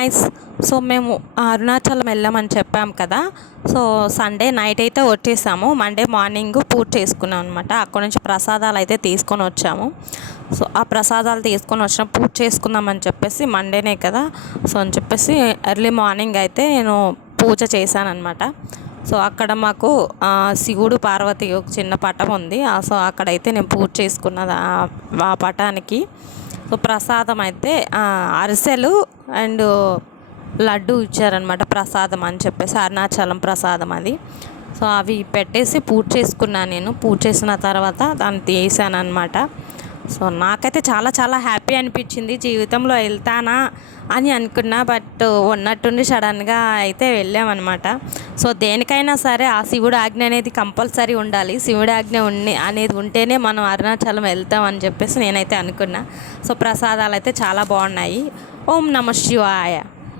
Guys. So మేము అరుణాచలం వెళ్ళామని చెప్పాం కదా. సో సండే నైట్ అయితే వచ్చేసాము. మండే మార్నింగ్ పూజ చేసుకున్నాం అనమాట. అక్కడ నుంచి ప్రసాదాలు అయితే తీసుకొని వచ్చాము. సో ఆ ప్రసాదాలు తీసుకొని వచ్చిన పూజ చేసుకుందామని చెప్పేసి మండేనే కదా, సో అని చెప్పేసి ఎర్లీ మార్నింగ్ అయితే నేను పూజ చేశానమాట. సో అక్కడ మాకు శివుడు పార్వతి ఒక చిన్న పటం ఉంది. సో అక్కడైతే నేను పూజ చేసుకున్నది ఆ పటానికి. సో ప్రసాదం అయితే అరిసెలు అండ్ లడ్డు ఇచ్చారనమాట, ప్రసాదం అని చెప్పేసి అరుణాచలం ప్రసాదం అది. సో అవి పెట్టేసి పూజ చేసుకున్నాను. నేను పూజ చేసిన తర్వాత దాన్ని తీసాను అనమాట. సో నాకైతే చాలా చాలా హ్యాపీ అనిపించింది. జీవితంలో వెళ్తానా అని అనుకున్నా, బట్ ఉన్నట్టుండి సడన్గా అయితే వెళ్ళామన్నమాట. సో దేనికైనా సరే ఆ శివుడు ఆజ్ఞ అనేది కంపల్సరీ ఉండాలి. శివుడి ఆజ్ఞ అనేది ఉంటేనే మనం అరుణాచలం వెళ్తామని చెప్పేసి నేనైతే అనుకున్నా. సో ప్రసాదాలు అయితే చాలా బాగున్నాయి. ఓం నమ శివాయ.